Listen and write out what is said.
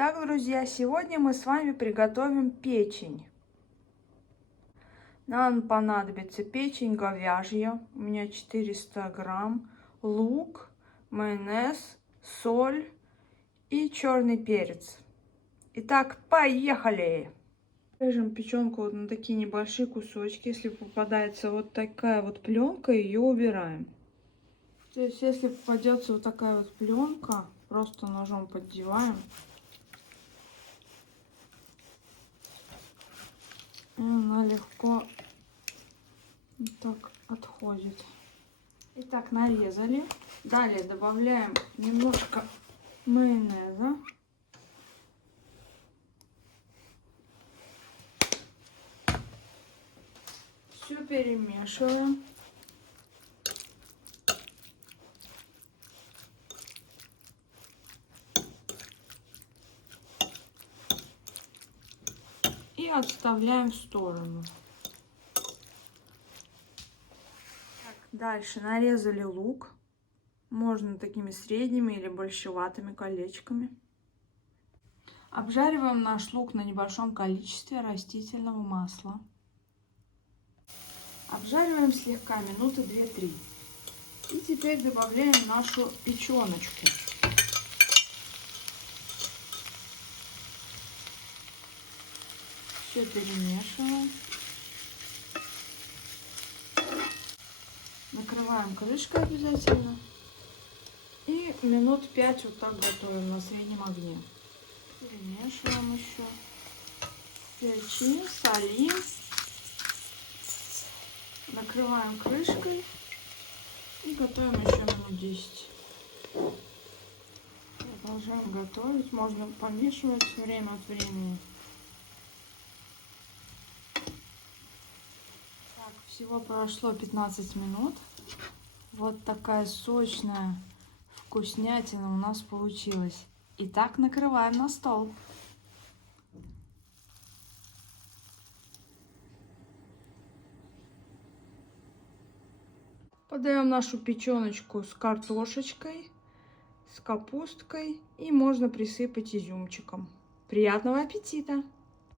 Итак, друзья, сегодня мы с вами приготовим печень. Нам понадобится печень говяжья, у меня 400 грамм, лук, майонез, соль и черный перец. Итак, поехали! Режем печенку вот на такие небольшие кусочки. Если попадается вот такая вот пленка, ее убираем. То есть, если попадется вот такая вот пленка, просто ножом поддеваем. И она легко вот так отходит. Итак, нарезали. Далее добавляем немножко майонеза. Все перемешиваем. И отставляем в сторону. Так, дальше нарезали лук. Можно такими средними или большеватыми колечками. Обжариваем наш лук на небольшом количестве растительного масла. Обжариваем слегка минуты 2-3. И теперь добавляем нашу печеночку. Все перемешиваем. Накрываем крышкой обязательно. И минут 5 вот так готовим на среднем огне. Перемешиваем еще. Перчим, солим. Накрываем крышкой. И готовим еще минут 10. Продолжаем готовить. Можно помешивать время от времени. Так, всего прошло 15 минут. Вот такая сочная вкуснятина у нас получилась. Итак, накрываем на стол. Подаем нашу печеночку с картошечкой, с капусткой и можно присыпать изюмчиком. Приятного аппетита!